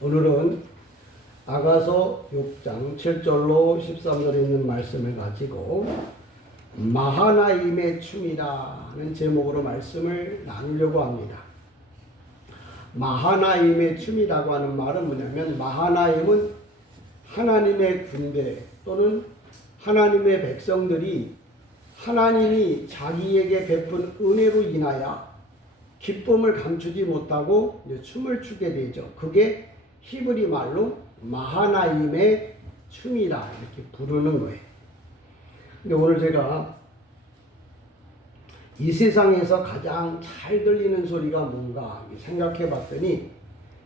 오늘은 아가서 6장 7절로 13절에 있는 말씀을 가지고 마하나임의 춤이라는 제목으로 말씀을 나누려고 합니다. 마하나임의 춤이라고 하는 말은 뭐냐면, 마하나임은 하나님의 군대 또는 하나님의 백성들이 하나님이 자기에게 베푼 은혜로 인하여 기쁨을 감추지 못하고 춤을 추게 되죠. 그게 히브리 말로 마하나임의 춤이라 이렇게 부르는 거예요. 근데 오늘 제가 이 세상에서 가장 잘 들리는 소리가 뭔가 생각해 봤더니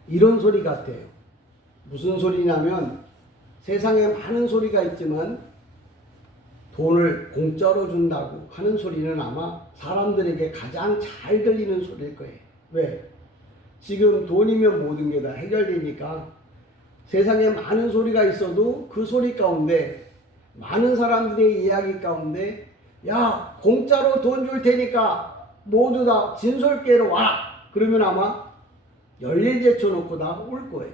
이런 소리 같아요. 무슨 소리냐면, 세상에 많은 소리가 있지만 돈을 공짜로 준다고 하는 소리는 아마 사람들에게 가장 잘 들리는 소리일 거예요. 왜? 지금 돈이면 모든 게 다 해결되니까 세상에 많은 소리가 있어도 그 소리 가운데, 많은 사람들의 이야기 가운데, 야, 공짜로 돈 줄 테니까 모두 다 진솔께로 와라! 그러면 아마 열일 제쳐놓고 다 올 거예요.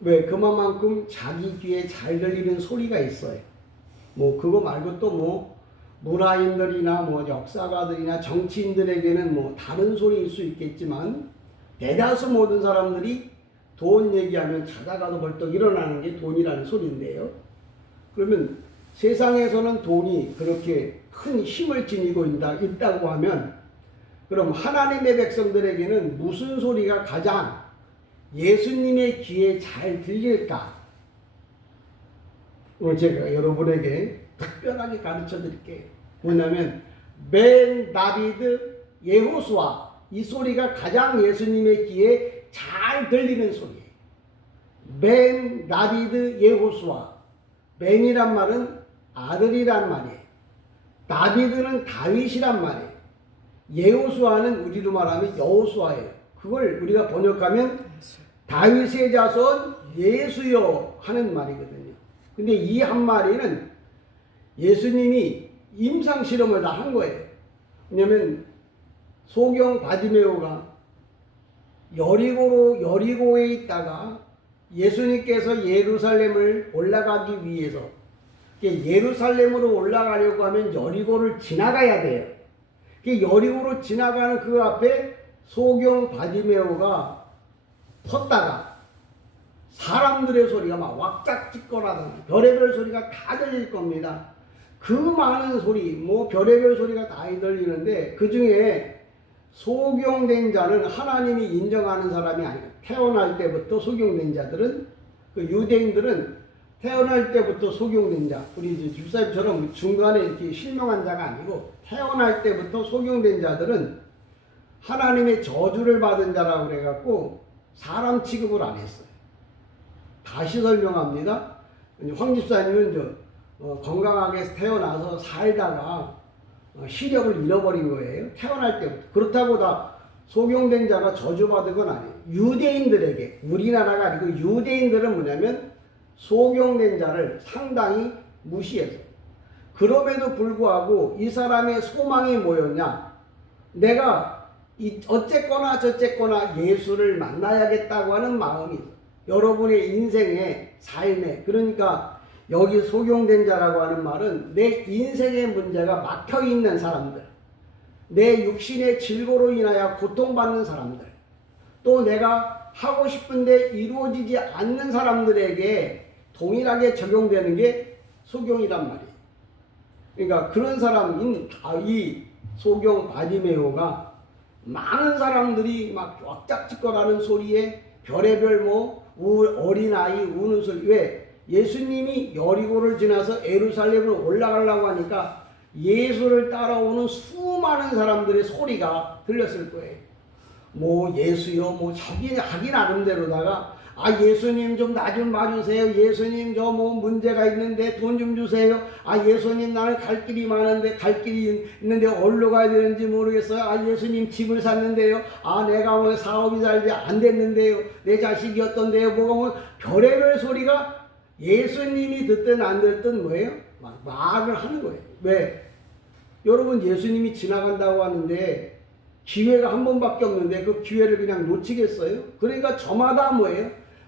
왜? 그만큼 자기 귀에 잘 들리는 소리가 있어요. 그거 말고 또 문화인들이나 역사가들이나 정치인들에게는 다른 소리일 수 있겠지만, 대다수 모든 사람들이 돈 얘기하면 자다가도 벌떡 일어나는 게 돈이라는 소리인데요. 그러면 세상에서는 돈이 그렇게 큰 힘을 지니고 있다고 하면, 그럼 하나님의 백성들에게는 무슨 소리가 가장 예수님의 귀에 잘 들릴까? 오늘 제가 여러분에게 특별하게 가르쳐 드릴게요. 뭐냐면, 벤 다비드 예호수아, 이 소리가 가장 예수님의 귀에 잘 들리는 소리예요. 벤 다비드 예호수아. 벤이란 말은 아들이란 말이에요. 다비드는 다윗이란 말이에요. 예호수아는 우리로 말하면 여호수아예요. 그걸 우리가 번역하면 다윗의 자손 예수여 하는 말이거든요. 근데 이 한 마리는 예수님이 임상 실험을 다 한 거예요. 왜냐면 소경 바디메오가 여리고에 있다가 예수님께서 예루살렘을 올라가기 위해서, 예루살렘으로 올라가려고 하면 여리고를 지나가야 돼요. 여리고로 지나가는 그 앞에 소경 바디메오가 섰다가 사람들의 소리가 막 왁짝짓거라든지 별의별 소리가 다 들릴 겁니다. 그 많은 소리, 별의별 소리가 다 들리는데, 그 중에 소경된 자는 하나님이 인정하는 사람이 아니에요. 태어날 때부터 소경된 자들은, 유대인들은 태어날 때부터 소경된 자, 우리 집사님처럼 중간에 이렇게 실명한 자가 아니고 태어날 때부터 소경된 자들은 하나님의 저주를 받은 자라고 그래갖고 사람 취급을 안 했어요. 다시 설명합니다. 황 집사님은 건강하게 태어나서 살다가 시력을 잃어버린 거예요. 태어날 때부터. 그렇다고 다 소경된 자가 저주받은 건 아니에요. 유대인들에게, 우리나라가 아니고 유대인들은 뭐냐면 소경된 자를 상당히 무시해서, 그럼에도 불구하고 이 사람의 소망이 뭐였냐? 내가 어쨌거나 저쨌거나 예수를 만나야겠다고 하는 마음이 있어요. 여러분의 인생의 삶에, 그러니까 여기 소경된 자라고 하는 말은 내 인생의 문제가 막혀있는 사람들, 내 육신의 질고로 인하여 고통받는 사람들, 또 내가 하고 싶은데 이루어지지 않는 사람들에게 동일하게 적용되는 게 소경이란 말이에요. 그러니까 그런 사람인 이 소경 바디메오가 많은 사람들이 막 왁짝짓거라는 소리에 별의별 어린아이 우는 소리, 왜? 예수님이 여리고를 지나서 예루살렘으로 올라가려고 하니까 예수를 따라오는 수많은 사람들의 소리가 들렸을 거예요. 예수요, 자기 나름대로다가, 예수님 좀 나 좀 봐주세요. 예수님 저 문제가 있는데 돈 좀 주세요. 예수님 나는 갈 길이 많은데, 갈 길이 있는데 어디로 가야 되는지 모르겠어요. 예수님 집을 샀는데요. 내가 사업이 잘 안 됐는데요. 내 자식이 어떤데요. 별의별 소리가 예수님이 듣든 안 듣든 막 말을 하는 거예요. 왜? 여러분, 예수님이 지나간다고 하는데 기회가 한 번밖에 없는데 그 기회를 그냥 놓치겠어요? 그러니까 저마다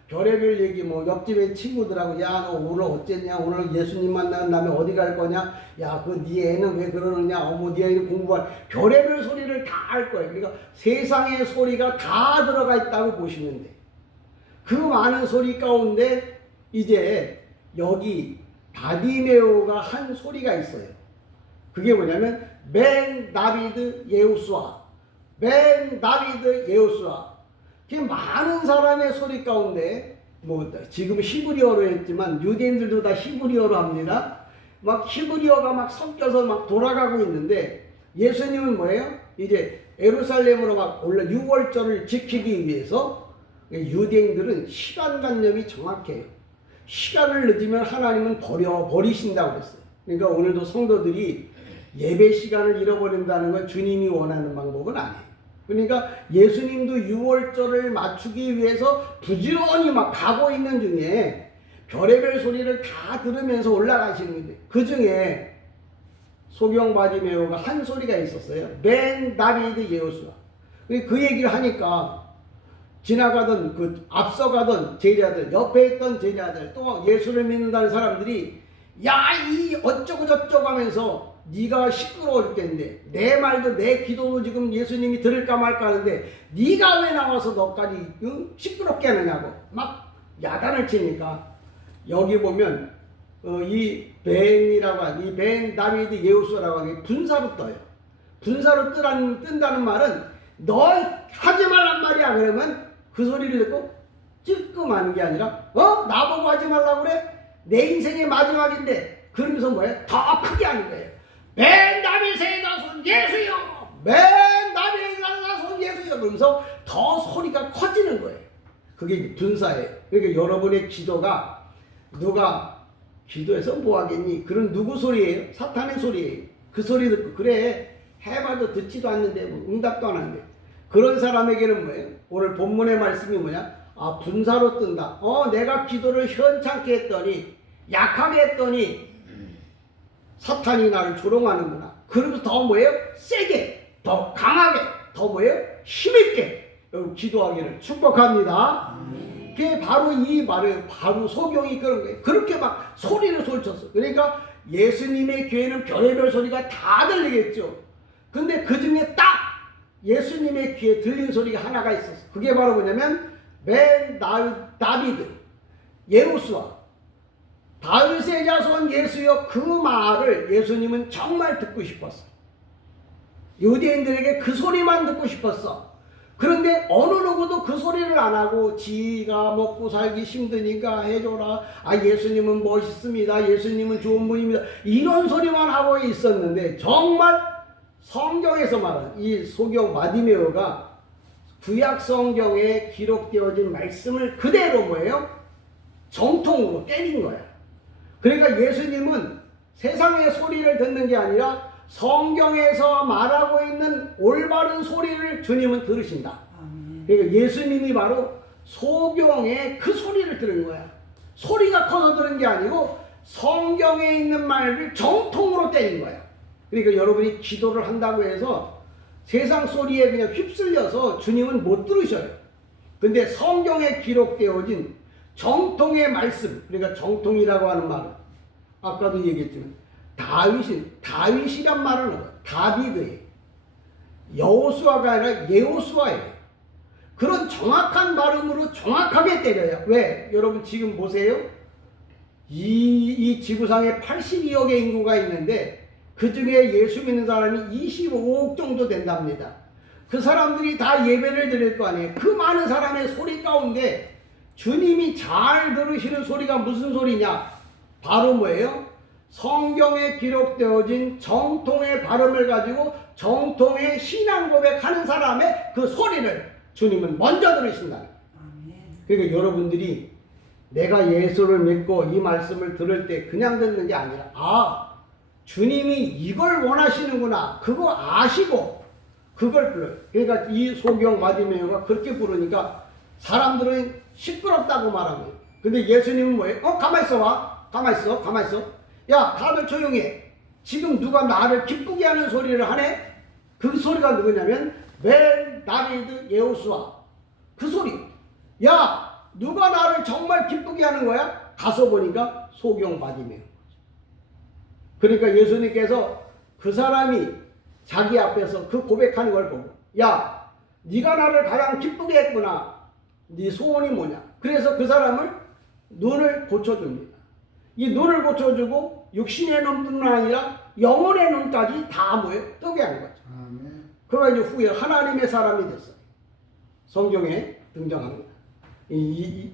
별의별 얘기 뭐 옆집에 친구들하고 야 너 오늘 어쨌냐 오늘 예수님 만난 다음에 어디 갈 거냐 야 그 네 애는 왜 그러느냐 어머 네 애는 공부할 별의별 소리를 다 할 거예요. 그러니까 세상의 소리가 다 들어가 있다고 보시면 돼. 그 많은 소리 가운데 이제 여기 바디메오가 한 소리가 있어요. 그게 뭐냐면 벤 다비드 예호수아 벤 다비드 예호수아. 그 많은 사람의 소리 가운데 뭐 지금 히브리어로 했지만 유대인들도 다 히브리어로 합니다. 막 히브리어가 막 섞여서 막 돌아가고 있는데 예수님은 뭐예요? 이제 예루살렘으로 막 올라 6월절을 지키기 위해서 유대인들은 시간관념이 정확해요. 시간을 늦으면 하나님은 버리신다고 그랬어요. 그러니까 오늘도 성도들이 예배 시간을 잃어버린다는 건 주님이 원하는 방법은 아니에요. 그러니까 예수님도 6월절을 맞추기 위해서 부지런히 막 가고 있는 중에 별의별 소리를 다 들으면서 올라가시는 건데 그 중에 소경 바디메오가 한 소리가 있었어요. 벤 다비드 예호수아. 그 얘기를 하니까 지나가던 그 앞서가던 제자들 옆에 있던 제자들 또 예수를 믿는다는 사람들이 야 이 어쩌고 저쩌고 하면서 네가 시끄러울 텐데 내 말도 내 기도도 지금 예수님이 들을까 말까 하는데 네가 왜 나와서 너까지 시끄럽게 하느냐고 막 야단을 치니까 여기 보면 이 벤이라고 하는 이 벤 다비드 예호수아라고 하는 게 분사로 떠요. 분사로 뜬다는 말은 너 하지 말란 말이야 그러면 그 소리를 듣고 찔끔하는 게 아니라 나보고 하지 말라고 그래? 내 인생의 마지막인데 그러면서 뭐예요? 더 크게 하는 거예요. 벤 다비드의 자손 예수여 벤 다비드의 자손 예수여 그러면서 더 소리가 커지는 거예요. 그게 분사예요. 그러니까 여러분의 기도가 누가 기도해서 뭐 하겠니? 그런 누구 소리예요? 사탄의 소리예요. 그 소리 듣고 그래 해봐도 듣지도 않는데 뭐 응답도 안 하는데 그런 사람에게는 뭐예요? 오늘 본문의 말씀이 뭐냐? 아 분사로 뜬다. 내가 기도를 현찮게 했더니 약하게 했더니 사탄이 나를 조롱하는구나. 그러면서 더 뭐예요? 세게, 더 강하게, 더 뭐예요? 힘있게 기도하기를 축복합니다. 그게 바로 이 말을 바로 소경이 그런 거예요. 그렇게 막 소리를 소리쳤어. 그러니까 예수님의 귀에는 별의별 소리가 다 들리겠죠. 근데 그 중에 딱 예수님의 귀에 들린 소리가 하나가 있었어. 그게 바로 뭐냐면 벤 다비드 예호수아 다윗의 자손 예수여 그 말을 예수님은 정말 듣고 싶었어. 유대인들에게 그 소리만 듣고 싶었어. 그런데 어느 누구도 그 소리를 안 하고 지가 먹고 살기 힘드니까 해줘라. 예수님은 멋있습니다. 예수님은 좋은 분입니다. 이런 소리만 하고 있었는데 정말 성경에서 말하는 이 소경 바디메오가 구약 성경에 기록되어진 말씀을 그대로 뭐예요? 정통으로 때린 거야. 그러니까 예수님은 세상의 소리를 듣는 게 아니라 성경에서 말하고 있는 올바른 소리를 주님은 들으신다. 그러니까 예수님이 바로 소경의 그 소리를 들은 거야. 소리가 커서 들은 게 아니고 성경에 있는 말을 정통으로 때린 거야. 그러니까 여러분이 기도를 한다고 해서 세상 소리에 그냥 휩쓸려서 주님은 못 들으셔요. 근데 성경에 기록되어진 정통의 말씀, 그러니까 정통이라고 하는 말은 아까도 얘기했지만 다윗이란 말은 다비드예요. 여호수아가 아니라 예호수아예요. 그런 정확한 발음으로 정확하게 때려요. 왜? 여러분 지금 보세요. 이 지구상에 82억의 인구가 있는데 그 중에 예수 믿는 사람이 25억 정도 된답니다. 그 사람들이 다 예배를 드릴 거 아니에요. 그 많은 사람의 소리 가운데 주님이 잘 들으시는 소리가 무슨 소리냐? 바로 뭐예요? 성경에 기록되어진 정통의 발음을 가지고 정통의 신앙 고백하는 사람의 그 소리를 주님은 먼저 들으신다. 그러니까 여러분들이 내가 예수를 믿고 이 말씀을 들을 때 그냥 듣는 게 아니라 주님이 이걸 원하시는구나. 그거 아시고 그걸 불러요. 그러니까 이 소경 바디메오가 그렇게 부르니까 사람들은 시끄럽다고 말하고 근데 예수님은 뭐예요? 가만히 있어 봐. 가만히 있어. 야 다들 조용히 해. 지금 누가 나를 기쁘게 하는 소리를 하네? 그 소리가 누구냐면 벤 다비드 예호수아 그 소리. 야 누가 나를 사람을 정말 기쁘게 하는 거야? 가서 보니까 소경바디메오. 그러니까 예수님께서 그 사람이 자기 앞에서 그 고백하는 걸 보고, 야, 네가 나를 가장 기쁘게 했구나. 네 소원이 뭐냐? 그래서 그 사람을 눈을 고쳐줍니다. 이 눈을 고쳐주고 육신의 눈뿐만 아니라 영혼의 눈까지 다 뭐예요? 뜨게 한 거죠. 그러나 이제 후에 하나님의 사람이 됐어요. 성경에 등장합니다. 이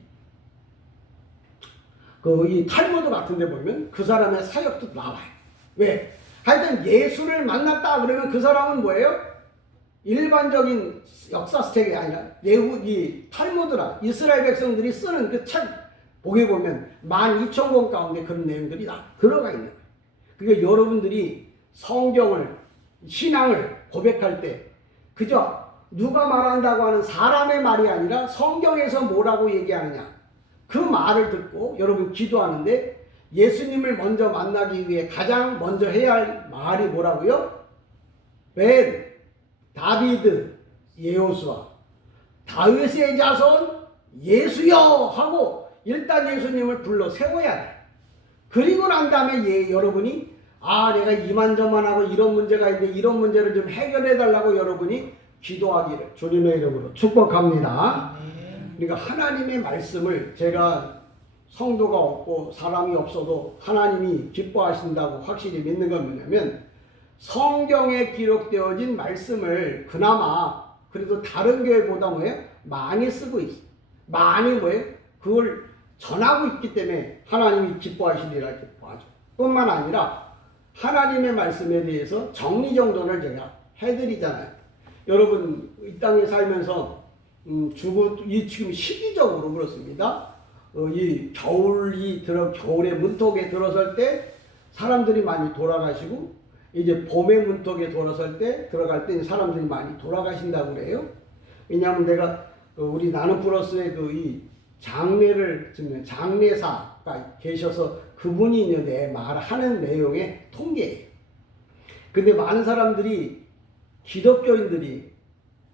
탈무드 같은 데 보면 그 사람의 사역도 나와요. 왜? 하여튼 예수를 만났다 그러면 그 사람은 뭐예요? 일반적인 역사 스택이 아니라 이 탈무드라 이스라엘 백성들이 쓰는 그 책 보게 보면 12,000권 가운데 그런 내용들이 다 들어가 있는 거예요. 그러니까 여러분들이 성경을 신앙을 고백할 때 그저 누가 말한다고 하는 사람의 말이 아니라 성경에서 뭐라고 얘기하느냐 그 말을 듣고 여러분 기도하는데 예수님을 먼저 만나기 위해 가장 먼저 해야 할 말이 뭐라고요? 벤, 다비드, 예호수아, 다윗의 자손 예수여 하고 일단 예수님을 불러 세워야 돼. 그리고 난 다음에 여러분이 내가 이만저만하고 이런 문제가 있는데 이런 문제를 좀 해결해 달라고 여러분이 기도하기를 주님의 이름으로 축복합니다. 그러니까 하나님의 말씀을 제가 성도가 없고 사람이 없어도 하나님이 기뻐하신다고 확실히 믿는 건 뭐냐면 성경에 기록되어진 말씀을 그나마 그래도 다른 교회보다 뭐예요? 많이 쓰고 있어요. 많이 뭐예요? 그걸 전하고 있기 때문에 하나님이 기뻐하시리라 기뻐하죠. 뿐만 아니라 하나님의 말씀에 대해서 정리정돈을 제가 해드리잖아요. 여러분 이 땅에 살면서 지금 시기적으로 그렇습니다. 이 겨울의 문턱에 들어설 때 사람들이 많이 돌아가시고 이제 봄의 문턱에 들어갈 때 사람들이 많이 돌아가신다고 그래요. 왜냐하면 내가 우리 나는 플러스의 이 장례를 듣는 장례사가 계셔서 그분이 있는데 말하는 내용의 통계예요. 근데 많은 사람들이 기독교인들이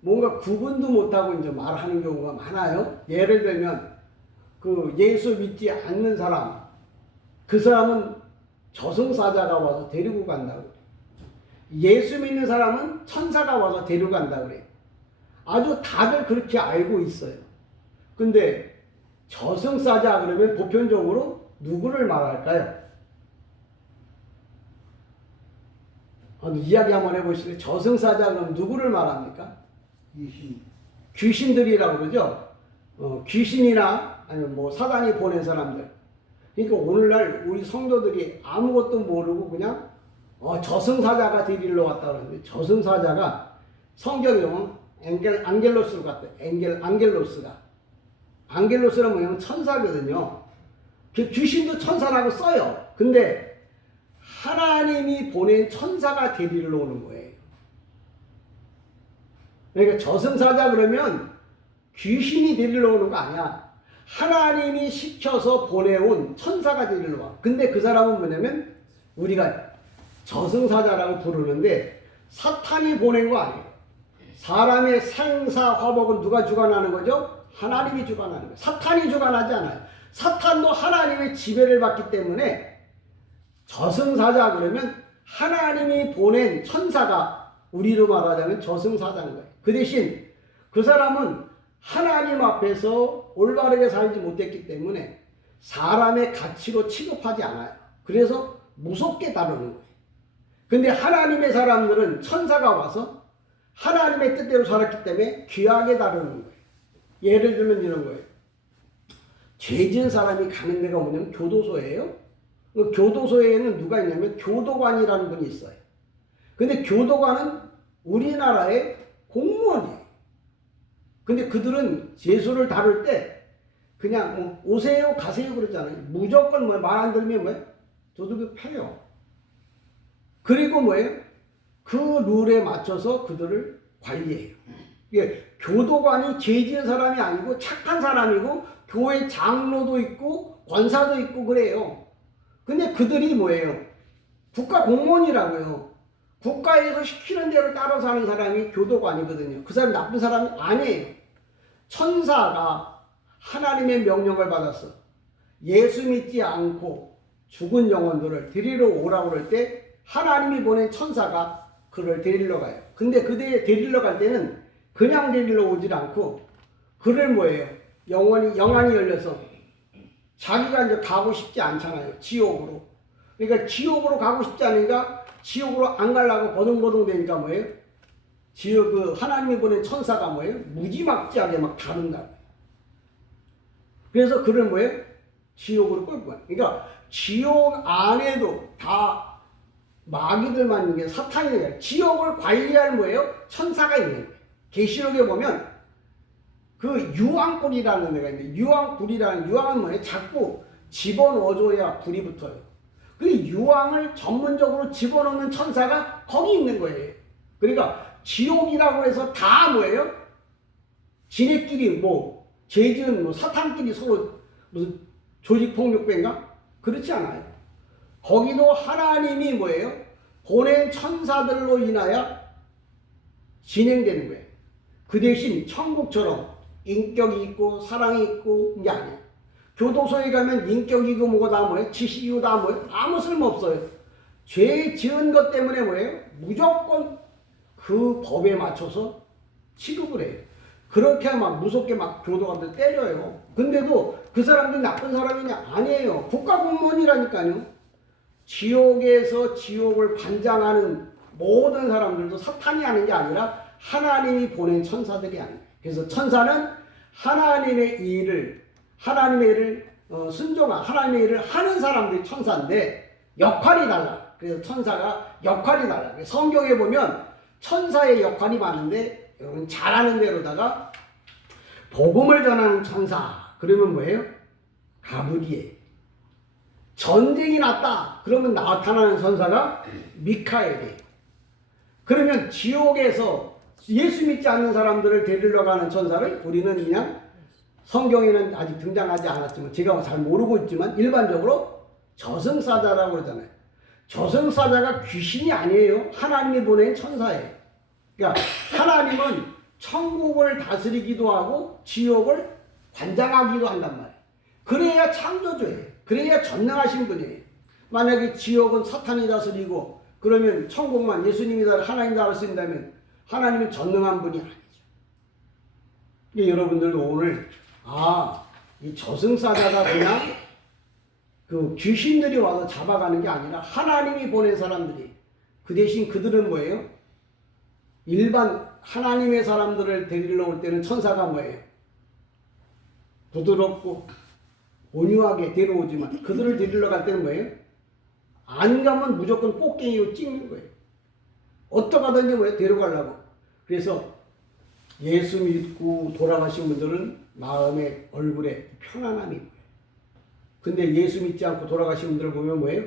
뭔가 구분도 못하고 이제 말하는 경우가 많아요. 예를 들면 그 예수 믿지 않는 사람, 그 사람은 저승사자가 와서 데리고 간다고. 예수 믿는 사람은 천사가 와서 데리고 간다고 그래요. 아주 다들 그렇게 알고 있어요. 근데 저승사자 그러면 보편적으로 누구를 말할까요? 이야기 한번 해보시죠. 저승사자 그럼 누구를 말합니까? 귀신들이라고 그러죠. 귀신이나 아니면 뭐 사단이 보낸 사람들. 그러니까 오늘날 우리 성도들이 아무것도 모르고 그냥 저승사자가 데리러 왔다 그러는데 저승사자가 성경에는 안겔로스로 갔대. 안겔로스가 뭐냐면 천사거든요. 귀신도 천사라고 써요. 근데 하나님이 보낸 천사가 데리러 오는 거예요. 그러니까 저승사자 그러면 귀신이 데리러 오는 거 아니야. 하나님이 시켜서 보내온 천사가 데리러 와. 근데 그 사람은 뭐냐면 우리가 저승사자라고 부르는데 사탄이 보낸 거 아니에요. 사람의 생사 화복은 누가 주관하는 거죠? 하나님이 주관하는 거예요. 사탄이 주관하지 않아요. 사탄도 하나님의 지배를 받기 때문에 저승사자 그러면 하나님이 보낸 천사가 우리로 말하자면 저승사자인 거예요. 그 대신 그 사람은 하나님 앞에서 올바르게 살지 못했기 때문에 사람의 가치로 취급하지 않아요. 그래서 무섭게 다루는 거예요. 근데 하나님의 사람들은 천사가 와서 하나님의 뜻대로 살았기 때문에 귀하게 다루는 거예요. 예를 들면 이런 거예요. 죄 지은 사람이 가는 데가 뭐냐면 교도소예요. 그 교도소에는 누가 있냐면 교도관이라는 분이 있어요. 근데 교도관은 우리나라의 공무원이에요. 근데 그들은 예수를 다룰 때 그냥 오세요 가세요 그러잖아요. 무조건 말 안 들으면 도둑이 패요. 그리고 그 룰에 맞춰서 그들을 관리해요. 이게 교도관이 죄 지은 사람이 아니고 착한 사람이고 교회 장로도 있고 권사도 있고 그래요. 근데 그들이 국가 공무원이라고요. 국가에서 시키는 대로 따라 사는 사람이 교도관이거든요. 그 사람 나쁜 사람이 아니에요. 천사가 하나님의 명령을 받았어. 예수 믿지 않고 죽은 영혼들을 데리러 오라고 그럴 때 하나님이 보낸 천사가 그를 데리러 가요. 근데 그대 데리러 갈 때는 그냥 데리러 오질 않고 그를 뭐예요? 영안이 열려서 자기가 이제 가고 싶지 않잖아요. 지옥으로. 그러니까 지옥으로 가고 싶지 않으니까 지옥으로 안 가려고 버둥버둥 되니까 뭐예요? 하나님이 보낸 천사가 뭐예요? 무지막지하게 막 다룬다. 그래서 그를 뭐예요? 지옥으로 끌고 가요. 그러니까 지옥 안에도 다 마귀들만 있는 게 사탄이 아니라 지옥을 관리할 뭐예요? 천사가 있는 거예요. 계시록에 보면 그 유황불이라는 데가 있는데 유황은 뭐예요? 자꾸 집어넣어줘야 불이 붙어요. 그 유황을 전문적으로 집어넣는 천사가 거기 있는 거예요. 그러니까 지옥이라고 해서 다 뭐예요? 지네끼리 죄 지은 사탄끼리 서로 무슨 조직폭력배인가? 그렇지 않아요. 거기도 하나님이 뭐예요? 보낸 천사들로 인하여 진행되는 거예요. 그 대신 천국처럼 인격이 있고 사랑이 있고 이게 아니에요. 교도소에 가면 인격이고 뭐가 다 뭐예요? 지식이고 다 뭐예요? 아무 쓸모없어요. 죄 지은 것 때문에 뭐예요? 무조건 그 법에 맞춰서 취급을 해요. 그렇게 막 무섭게 막 교도관들 때려요. 근데도 그 사람들이 나쁜 사람이냐? 아니에요. 국가공무원이라니까요. 지옥에서 지옥을 관장하는 모든 사람들도 사탄이 하는 게 아니라 하나님이 보낸 천사들이 하는 거예요. 그래서 천사는 하나님의 일을 순종한 하나님의 일을 하는 사람들이 천사인데 역할이 달라. 그래서 천사가 역할이 달라. 성경에 보면 천사의 역할이 많은데 여러분 잘하는 대로다가 복음을 전하는 천사 그러면 뭐예요? 가브리엘. 전쟁이 났다 그러면 나타나는 천사가 미카엘이에요. 그러면 지옥에서 예수 믿지 않는 사람들을 데리러 가는 천사를 우리는 그냥 성경에는 아직 등장하지 않았지만 제가 잘 모르고 있지만 일반적으로 저승사자라고 그러잖아요. 저승사자가 귀신이 아니에요. 하나님이 보낸 천사예요. 그러니까 하나님은 천국을 다스리기도 하고 지옥을 관장하기도 한단 말이에요. 그래야 창조주예요. 그래야 전능하신 분이에요. 만약에 지옥은 사탄이 다스리고 그러면 천국만 예수님이 하나님 다스린다면 하나님은 전능한 분이 아니죠. 여러분들도 오늘 이 저승사자가 그냥 그 귀신들이 와서 잡아가는 게 아니라 하나님이 보낸 사람들이 그 대신 그들은 뭐예요? 일반 하나님의 사람들을 데리러 올 때는 천사가 뭐예요? 부드럽고 온유하게 데려오지만 그들을 데리러 갈 때는 뭐예요? 안 가면 무조건 꽃갱이로 찍는 거예요. 어떡하든지 뭐예요? 데려가려고. 그래서 예수 믿고 돌아가신 분들은 마음에 얼굴에 편안함이 있고요. 근데 예수 믿지 않고 돌아가신 분들을 보면 뭐예요?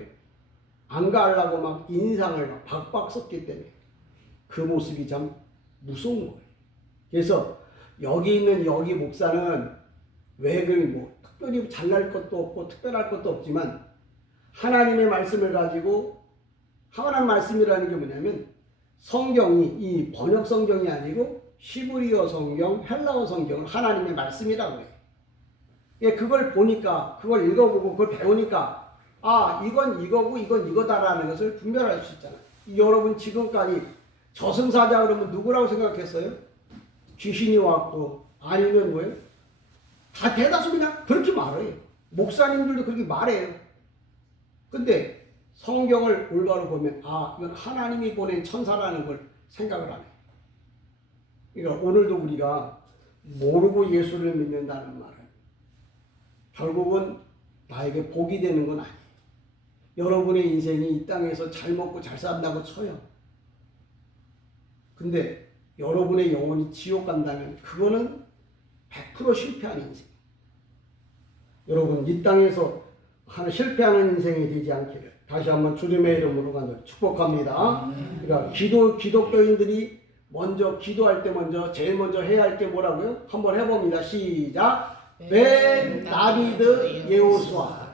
안 가려고 막 인상을 막 박박 썼기 때문에 그 모습이 참 무서운 거예요. 그래서 여기 있는 여기 목사는 왜 특별히 잘날 것도 없고 특별할 것도 없지만 하나님의 말씀을 가지고 하나님 말씀이라는 게 뭐냐면 성경이 이 번역 성경이 아니고 히브리어 성경, 헬라어 성경은 하나님의 말씀이라고 해요. 그걸 보니까 그걸 읽어보고 그걸 배우니까 이건 이거고 이건 이거다라는 것을 분별할 수 있잖아요. 여러분 지금까지 저승사자 그러면 누구라고 생각했어요? 귀신이 왔고 아니면 뭐예요? 다 대다수 그냥 그렇게 말해요. 목사님들도 그렇게 말해요. 근데 성경을 올바로 보면 이건 하나님이 보낸 천사라는 걸 생각을 안 해요. 그러니까 오늘도 우리가 모르고 예수를 믿는다는 말은 결국은 나에게 복이 되는 건 아니에요. 여러분의 인생이 이 땅에서 잘 먹고 잘 산다고 쳐요. 근데 여러분의 영혼이 지옥 간다면 그거는 100% 실패한 인생. 여러분 이 땅에서 실패하는 인생이 되지 않기를 다시 한번 주님의 이름으로 간절히 축복합니다. 그러니까 기독교인들이 먼저 기도할 때 제일 먼저 해야 할 게 뭐라고요? 한번 해봅니다. 시작. 벤 다비드 예호수아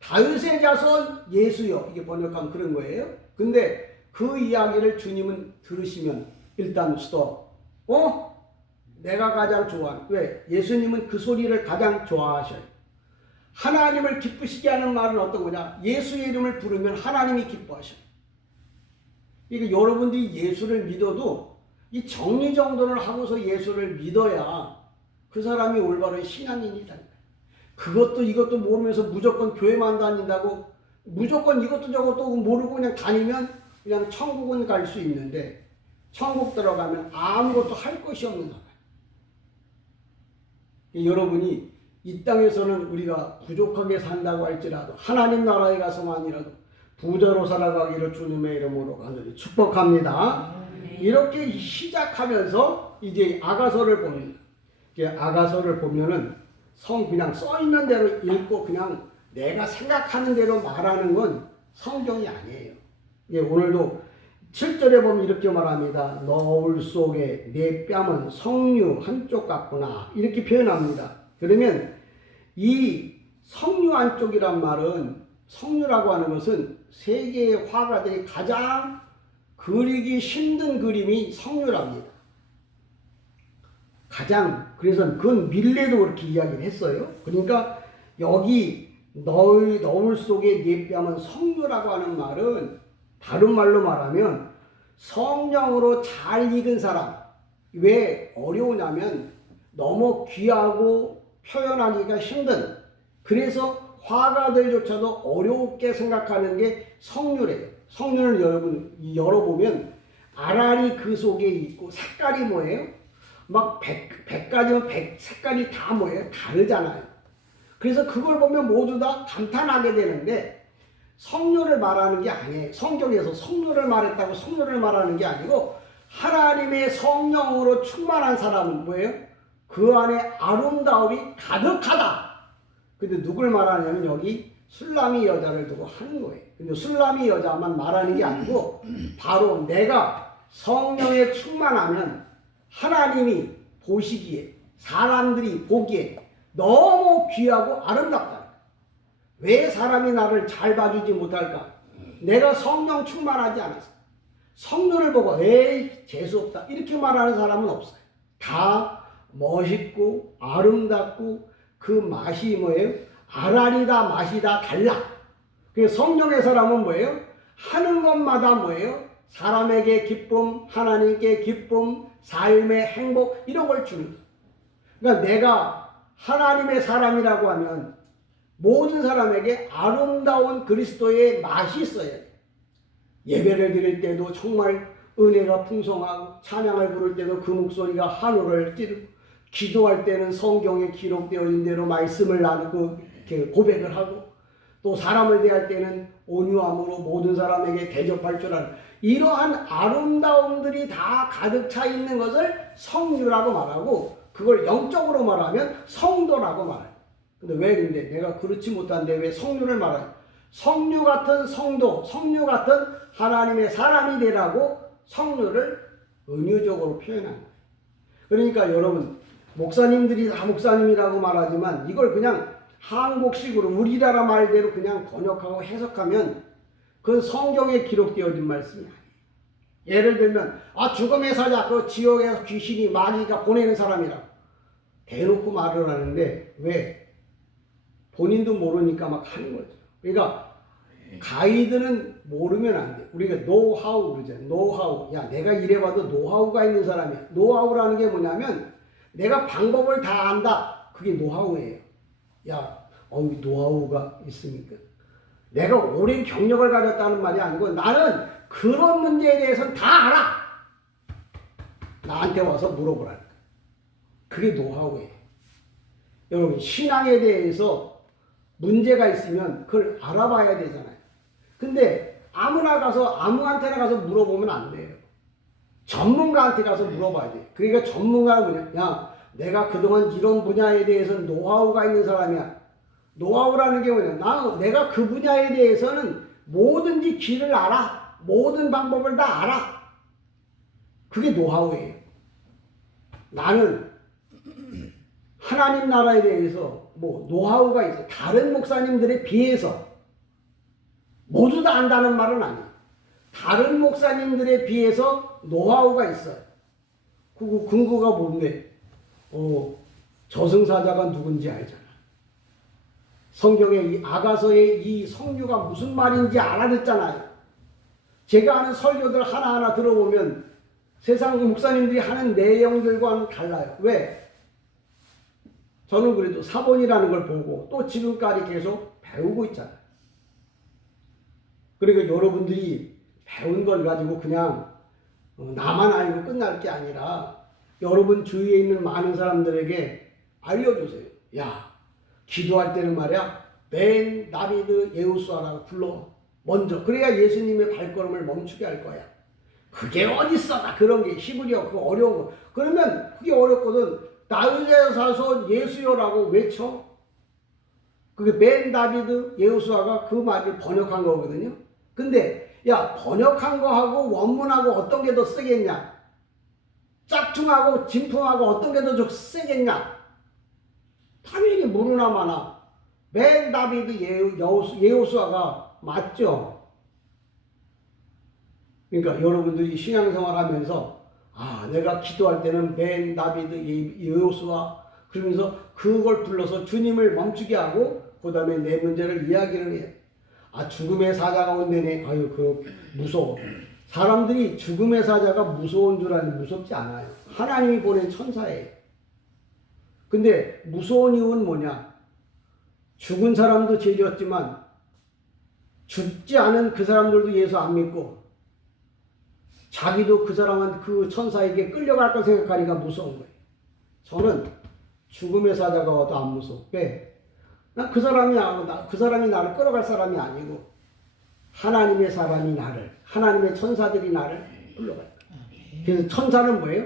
다윗의 자손 예수여 이게 번역하면 그런 거예요. 근데 그 이야기를 주님은 들으시면 일단 스톱. 내가 가장 좋아하는. 왜? 예수님은 그 소리를 가장 좋아하셔요. 하나님을 기쁘시게 하는 말은 어떤 거냐? 예수의 이름을 부르면 하나님이 기뻐하셔요. 그러니까 여러분들이 예수를 믿어도 이 정리정돈을 하고서 예수를 믿어야 그 사람이 올바른 신앙인이다. 그것도 이것도 모르면서 무조건 교회만 다닌다고 무조건 이것도 저것도 모르고 그냥 다니면 그냥 천국은 갈 수 있는데 천국 들어가면 아무것도 할 것이 없는 사람. 여러분이 이 땅에서는 우리가 부족하게 산다고 할지라도 하나님 나라에 가서만이라도 부자로 살아가기를 주님의 이름으로 간절히 축복합니다. 이렇게 시작하면서 이제 아가서를 봅니다. 아가서를 보면은 그냥 써 있는 대로 읽고 그냥 내가 생각하는 대로 말하는 건 성경이 아니에요. 오늘도 7절에 보면 이렇게 말합니다. 너울 속에 내 뺨은 석류 한쪽 같구나. 이렇게 표현합니다. 그러면 이 석류 한쪽이란 말은 석류라고 하는 것은 세계의 화가들이 가장 그리기 힘든 그림이 석류랍니다. 그래서 그건 밀레도 그렇게 이야기를 했어요. 그러니까 여기 너울 속에 내 뺨은 석류라고 하는 말은 다른 말로 말하면 성령으로 잘 익은 사람. 왜 어려우냐면 너무 귀하고 표현하기가 힘든, 그래서 화가들조차도 어렵게 생각하는 게 석류래요. 석류를 여러분 열어보면 알알이 그 속에 있고 색깔이 뭐예요? 막 100가지면 100 색깔이 다 뭐예요? 다르잖아요. 그래서 그걸 보면 모두 다 감탄하게 되는데 석류를 말하는 게 아니에요. 성경에서 석류를 말했다고 석류를 말하는 게 아니고 하나님의 성령으로 충만한 사람은 뭐예요? 그 안에 아름다움이 가득하다. 근데 누굴 말하냐면 여기 술람이 여자를 두고 하는 거예요. 근데 술람이 여자만 말하는 게 아니고 바로 내가 성령에 충만하면 하나님이 보시기에 사람들이 보기에 너무 귀하고 아름답다. 왜 사람이 나를 잘 봐주지 못할까? 내가 성령 충만하지 않아서. 성령을 보고 에이 재수없다 이렇게 말하는 사람은 없어요. 다 멋있고 아름답고 그 맛이 뭐예요? 알알이다 맛이 다 달라. 그 성령의 사람은 뭐예요? 하는 것마다 뭐예요? 사람에게 기쁨, 하나님께 기쁨, 삶의 행복 이런 걸 주는 거예요. 그러니까 내가 하나님의 사람이라고 하면 모든 사람에게 아름다운 그리스도의 맛이 있어야 돼요. 예배를 드릴 때도 정말 은혜가 풍성하고 찬양을 부를 때도 그 목소리가 하늘을 찌르고 기도할 때는 성경에 기록되어 있는 대로 말씀을 나누고 고백을 하고 또 사람을 대할 때는 온유함으로 모든 사람에게 대접할 줄 아는 이러한 아름다움들이 다 가득 차 있는 것을 성류라고 말하고 그걸 영적으로 말하면 성도라고 말해요. 근데 내가 그렇지 못한데 왜 성류를 말해요? 성류 같은 성도, 성류 같은 하나님의 사람이 되라고 성류를 은유적으로 표현한 거예요. 그러니까 여러분 목사님들이 다 목사님이라고 말하지만 이걸 그냥 한국식으로 우리나라 말대로 그냥 번역하고 해석하면 그건 성경에 기록되어진 말씀이 아니에요. 예를 들면 죽음의 사자, 그 지옥에서 귀신이 마귀가 보내는 사람이라고 대놓고 말을 하는데 왜? 본인도 모르니까 막 하는 거죠. 그러니까 가이드는 모르면 안 돼. 우리가 노하우 그러잖아요. 노하우. 야, 내가 이래봐도 노하우가 있는 사람이야. 노하우라는 게 뭐냐면 내가 방법을 다 안다. 그게 노하우예요. 야, 노하우가 있습니까? 내가 오랜 경력을 가졌다는 말이 아니고 나는 그런 문제에 대해서는 다 알아. 나한테 와서 물어보라니까. 그게 노하우예요. 여러분 신앙에 대해서 문제가 있으면 그걸 알아봐야 되잖아요. 근데 아무한테나 가서 물어보면 안 돼요. 전문가한테 가서 물어봐야 돼. 그러니까 전문가는 뭐냐? 야, 내가 그동안 이런 분야에 대해서는 노하우가 있는 사람이야. 노하우라는 게 뭐냐? 내가 그 분야에 대해서는 뭐든지 길을 알아. 모든 방법을 다 알아. 그게 노하우예요. 나는 하나님 나라에 대해서 노하우가 있어요. 다른 목사님들에 비해서 모두 다 안다는 말은 아니에요. 다른 목사님들에 비해서 노하우가 있어요. 그 근거가 뭔데? 저승사자가 누군지 알잖아. 성경의 이 아가서의 이 성류가 무슨 말인지 알아듣잖아요. 제가 하는 설교들 하나하나 들어보면 세상 목사님들이 하는 내용들과는 달라요. 왜? 저는 그래도 사본이라는 걸 보고 또 지금까지 계속 배우고 있잖아요. 그러니까 여러분들이 배운 걸 가지고 그냥 나만 알고 끝날 게 아니라 여러분 주위에 있는 많은 사람들에게 알려주세요. 야, 기도할 때는 말이야, 벤 다비드 예우수아라고 불러. 먼저. 그래야 예수님의 발걸음을 멈추게 할 거야. 그게 어딨어? 나 그런 게 히브리어 그거 어려운 거. 그러면 그게 어렵거든. 다윗의 자손 예수여라고 외쳐. 그게 벤 다비드 예우수아가 그 말을 번역한 거거든요. 근데 야, 번역한 거하고 원문하고 어떤 게 더 세겠냐? 짝퉁하고 진품하고 어떤 게 더 세겠냐? 당연히 무르나 마나 벤 다비드 예우수아가 맞죠. 그러니까 여러분들이 신앙생활 하면서 내가 기도할 때는 벤 다비드 예우수아 그러면서 그걸 불러서 주님을 멈추게 하고 그 다음에 내 문제를 이야기를 해. 죽음의 사자가 온대네. 그 무서워. 사람들이 죽음의 사자가 무서운 줄 아는데 무섭지 않아요. 하나님이 보낸 천사예요. 근데 무서운 이유는 뭐냐? 죽은 사람도 죄졌지만 죽지 않은 그 사람들도 예수 안 믿고 자기도 그 사람은 그 천사에게 끌려갈 거 생각하니까 무서운 거예요. 저는 죽음의 사자가 와도 안 무서워. 왜? 난 그 사람이 나를 끌어갈 사람이 아니고 하나님의 사람이 하나님의 천사들이 나를 끌려갈 거예요. 그래서 천사는 뭐예요?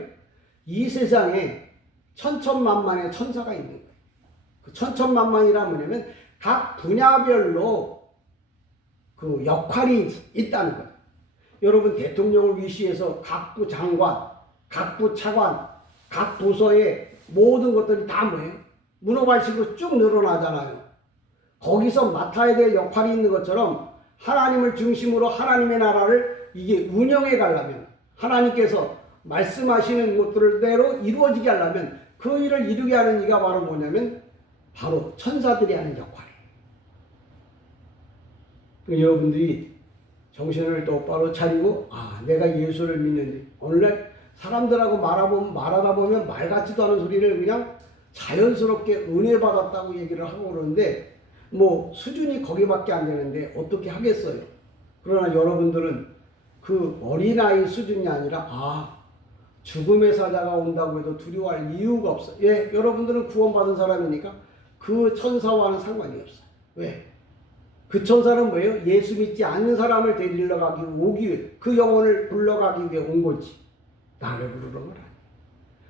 이 세상에 천천만만의 천사가 있는 거예요. 그 천천만만이란 뭐냐면 각 분야별로 그 역할이 있다는 거예요. 여러분 대통령을 위시해서 각부 장관, 각부 차관, 각 부서의 모든 것들이 다 뭐예요? 문어발식으로 쭉 늘어나잖아요. 거기서 맡아야 될 역할이 있는 것처럼 하나님을 중심으로 하나님의 나라를 이게 운영해 가려면 하나님께서 말씀하시는 것들대로 이루어지게 하려면 그 일을 이루게 하는 이가 바로 뭐냐면 바로 천사들이 하는 역할이에요. 여러분들이 정신을 똑바로 차리고 내가 예수를 믿는데 오늘날 사람들하고 말하다 보면 말 같지도 않은 소리를 그냥 자연스럽게 은혜 받았다고 얘기를 하고 그러는데 수준이 거기밖에 안 되는데 어떻게 하겠어요. 그러나 여러분들은 그 어린아이 수준이 아니라 죽음의 사자가 온다고 해도 두려워할 이유가 없어요. 예, 여러분들은 구원받은 사람이니까 그 천사와는 상관이 없어요. 왜? 그 천사는 뭐예요? 예수 믿지 않는 사람을 데리러 오기 위해 그 영혼을 불러가기 위해 온 거지. 나를 부르는 건 아니에요.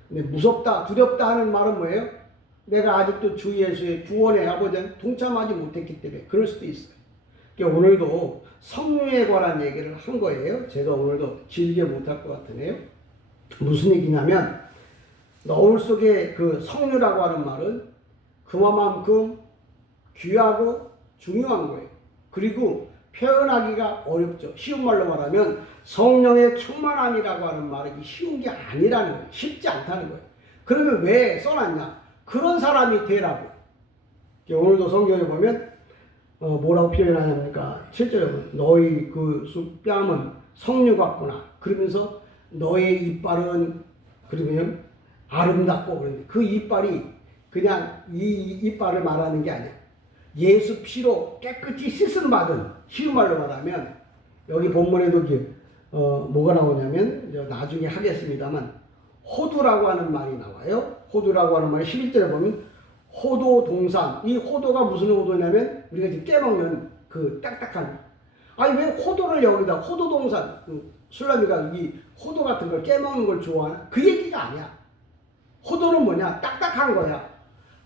근데 무섭다, 두렵다 하는 말은 뭐예요? 내가 아직도 주 예수의 구원의 아버지는 동참하지 못했기 때문에 그럴 수도 있어요. 그러니까 오늘도 성령에 관한 얘기를 한 거예요. 제가 오늘도 길게 못할 것 같으네요. 무슨 얘기냐면 너울 속에 그 성류라고 하는 말은 그만큼 귀하고 중요한 거예요. 그리고 표현하기가 어렵죠. 쉬운 말로 말하면 성령의 충만함이라고 하는 말이 쉬운 게 아니라는 거예요. 쉽지 않다는 거예요. 그러면 왜 써놨냐? 그런 사람이 되라고. 오늘도 성경에 보면 뭐라고 표현하냐니까 7절에 보면 너희 그 뺨은 성류 같구나. 그러면서 너의 이빨은 그러면 아름답고 그런데 그 이빨이 그냥 이 이빨을 말하는 게 아니야. 예수 피로 깨끗이 씻음 받은, 쉬운 말로 말하면 여기 본문에도 뭐가 나오냐면 나중에 하겠습니다만 호두라고 하는 말이 나와요. 호두라고 하는 말이 11절에 보면 호도 동산. 이 호도가 무슨 호도냐면 우리가 지금 깨먹는 그 딱딱한. 왜 호도를 여기다 호도 동산. 술라미가 이 호도 같은 걸 깨먹는 걸 좋아하나? 그 얘기가 아니야. 호도는 뭐냐? 딱딱한 거야.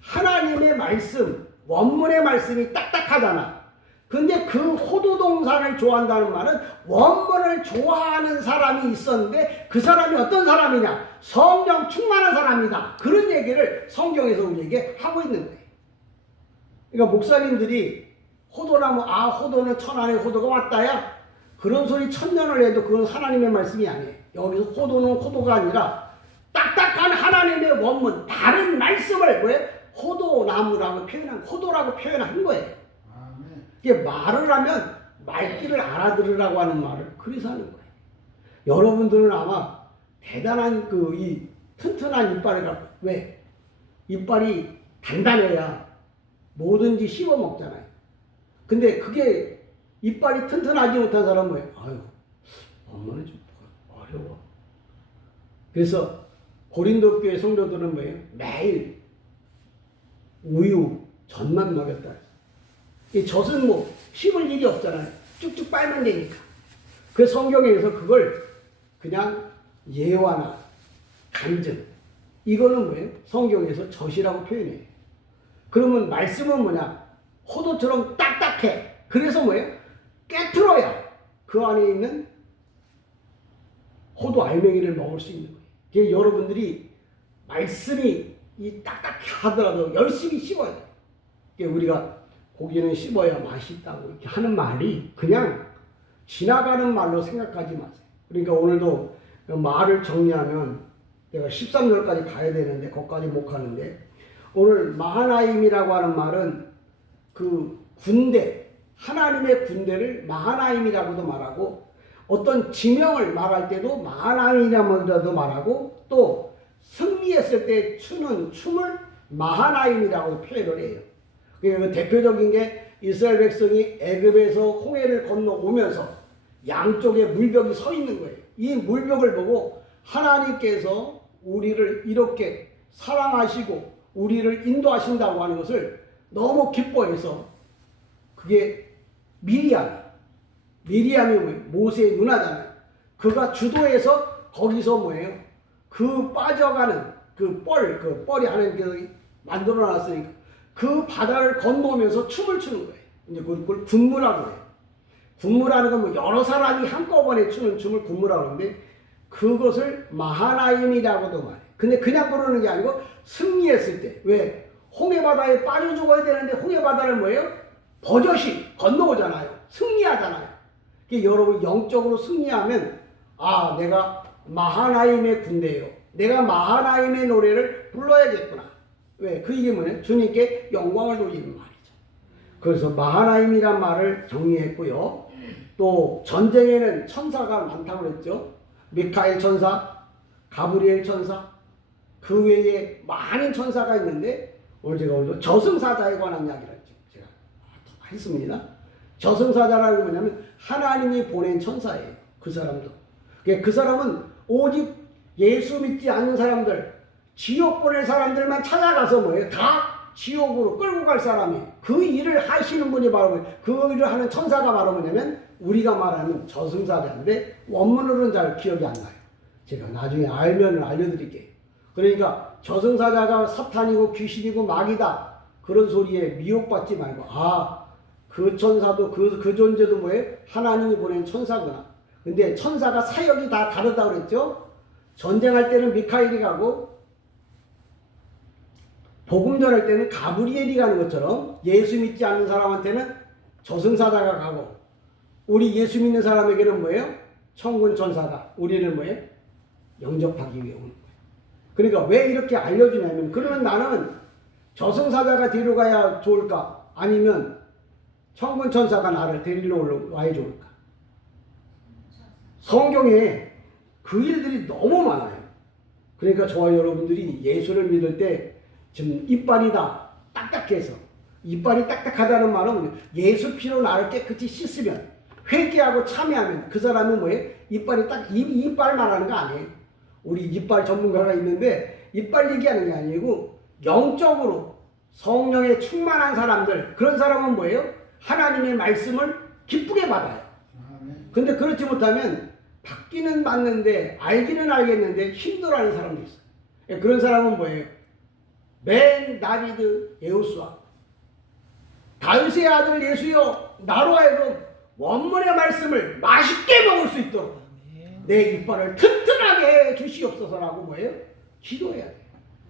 하나님의 말씀, 원문의 말씀이 딱딱하잖아. 근데 그 호도동산을 좋아한다는 말은 원문을 좋아하는 사람이 있었는데 그 사람이 어떤 사람이냐? 성령 충만한 사람이다. 그런 얘기를 성경에서 우리에게 하고 있는 거예요. 그러니까 목사님들이 호도라면 호도는 천안에 호도가 왔다야? 그런 소리 천년을 해도 그건 하나님의 말씀이 아니에요. 여기서 호도는 호도가 아니라 딱딱한 하나님의 원문, 다른 말씀을 왜 호도나무라고 표현한 거예요. 이게 말을 하면 말귀를 알아들으라고 하는 말을 그래서 하는 거예요. 여러분들은 아마 대단한 이 튼튼한 이빨을 갖고, 왜? 이빨이 단단해야 뭐든지 씹어 먹잖아요. 근데 그게 이빨이 튼튼하지 못한 사람은 뭐예요? 아유, 엄마는 좀 어려워. 그래서 고린도 교회 성도들은 뭐예요? 매일 우유, 젖만 먹였다. 이 젖은 뭐 씹을 일이 없잖아요. 쭉쭉 빨면 되니까. 그 성경에서 그걸 그냥 예화나 간증, 이거는 뭐예요? 성경에서 젖이라고 표현해요. 그러면 말씀은 뭐냐? 호도처럼 딱딱해. 그래서 뭐예요? 깨트려야 그 안에 있는 호도 알맹이를 먹을 수 있는 거예요. 그래서 여러분들이 말씀이 이 딱딱해 하더라도 열심히 씹어야 돼요. 그러니까 우리가 고기는 씹어야 맛이 있다고 이렇게 하는 말이 그냥 지나가는 말로 생각하지 마세요. 그러니까 오늘도 말을 정리하면 내가 13절까지 가야 되는데 거기까지 못 가는데, 오늘 마하나임이라고 하는 말은 그 군대, 하나님의 군대를 마하나임이라고도 말하고, 어떤 지명을 말할 때도 마하나임이라고도 말하고, 또 승리했을 때 추는 춤을 마하나임이라고 표현을 해요. 그 대표적인 게 이스라엘 백성이 애굽에서 홍해를 건너오면서 양쪽에 물벽이 서 있는 거예요. 이 물벽을 보고 하나님께서 우리를 이렇게 사랑하시고 우리를 인도하신다고 하는 것을 너무 기뻐해서, 그게 미리암이 뭐예요? 모세의 누나잖아요. 그가 주도해서 거기서 뭐예요? 그 빠져가는 그 뻘이 하나님께서 만들어 놨으니까 그 바다를 건너면서 춤을 추는 거예요. 이제 그걸 군무라고 해요. 군무라는 건 뭐 여러 사람이 한꺼번에 추는 춤을 군무라고 하는데, 그것을 마하나임이라고도 말해요. 근데 그냥 그러는 게 아니고 승리했을 때, 왜? 홍해바다에 빠져 죽어야 되는데 홍해바다를 뭐예요? 버젓이 건너오잖아요. 승리하잖아요. 여러분 영적으로 승리하면, 아, 내가 마하나임의 군대예요. 내가 마하나임의 노래를 불러야겠구나. 왜? 그 이게 뭐냐? 주님께 영광을 돌리는 말이죠. 그래서 마하나임이란 말을 정리했고요. 또 전쟁에는 천사가 많다고 그랬죠. 미카엘 천사, 가브리엘 천사, 그 외에 많은 천사가 있는데, 오늘 제가 저승사자에 관한 이야기를 제가 했습니다. 저승사자라고 뭐냐면 하나님이 보낸 천사예요. 그 사람도. 그 사람은 오직 예수 믿지 않는 사람들, 지옥 보낼 사람들만 찾아가서 뭐예요? 다 지옥으로 끌고 갈 사람이, 그 일을 하시는 분이 바로, 그 일을 하는 천사가 바로 뭐냐면 우리가 말하는 저승사자인데, 원문으로는 잘 기억이 안 나요. 제가 나중에 알면 알려드릴게요. 그러니까 저승사자가 사탄이고 귀신이고 마귀다, 그런 소리에 미혹받지 말고, 아, 그 천사도 그 존재도 뭐예요? 하나님이 보낸 천사구나. 근데 천사가 사역이 다 다르다고 그랬죠? 전쟁할 때는 미카엘이 가고 복음 전할 때는 가브리엘이 가는 것처럼, 예수 믿지 않는 사람한테는 저승사자가 가고, 우리 예수 믿는 사람에게는 뭐예요? 천군 천사가 우리를 뭐예요? 영접하기 위해 오는 거예요. 그러니까 왜 이렇게 알려주냐면, 그러면 나는 저승사자가 데리러 가야 좋을까? 아니면 천군 천사가 나를 데리러 와야 좋을까? 성경에 그 일들이 너무 많아요. 그러니까 저와 여러분들이 예수를 믿을 때 지금 이빨이 다 딱딱해서, 이빨이 딱딱하다는 말은 예수 피로 나를 깨끗이 씻으면, 회개하고 참여하면 그 사람은 뭐예요? 이빨이 이빨 말하는 거 아니에요. 우리 이빨 전문가가 있는데 이빨 얘기하는 게 아니고, 영적으로 성령에 충만한 사람들, 그런 사람은 뭐예요? 하나님의 말씀을 기쁘게 받아요. 근데 그렇지 못하면 받기는 받는데 알기는 알겠는데 힘들어하는 사람도 있어요. 그런 사람은 뭐예요? 맨 다비드 예호수아, 다윗의 아들 예수여, 나로 하여금 원문의 말씀을 맛있게 먹을 수 있도록 내 이빨을 튼튼하게 해 주시옵소서라고 뭐예요? 기도해야 돼요.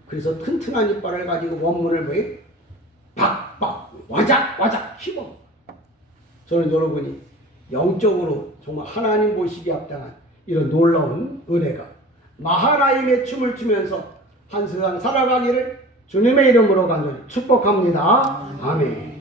그래서 튼튼한 이빨을 가지고 원문을 뭐예요? 박박 와작 씹어. 저는 여러분이 영적으로 정말 하나님 보시기에 합당한 이런 놀라운 은혜가 마하라임의 춤을 추면서 한 세상 살아가기를 주님의 이름으로 간절히 축복합니다. 아멘.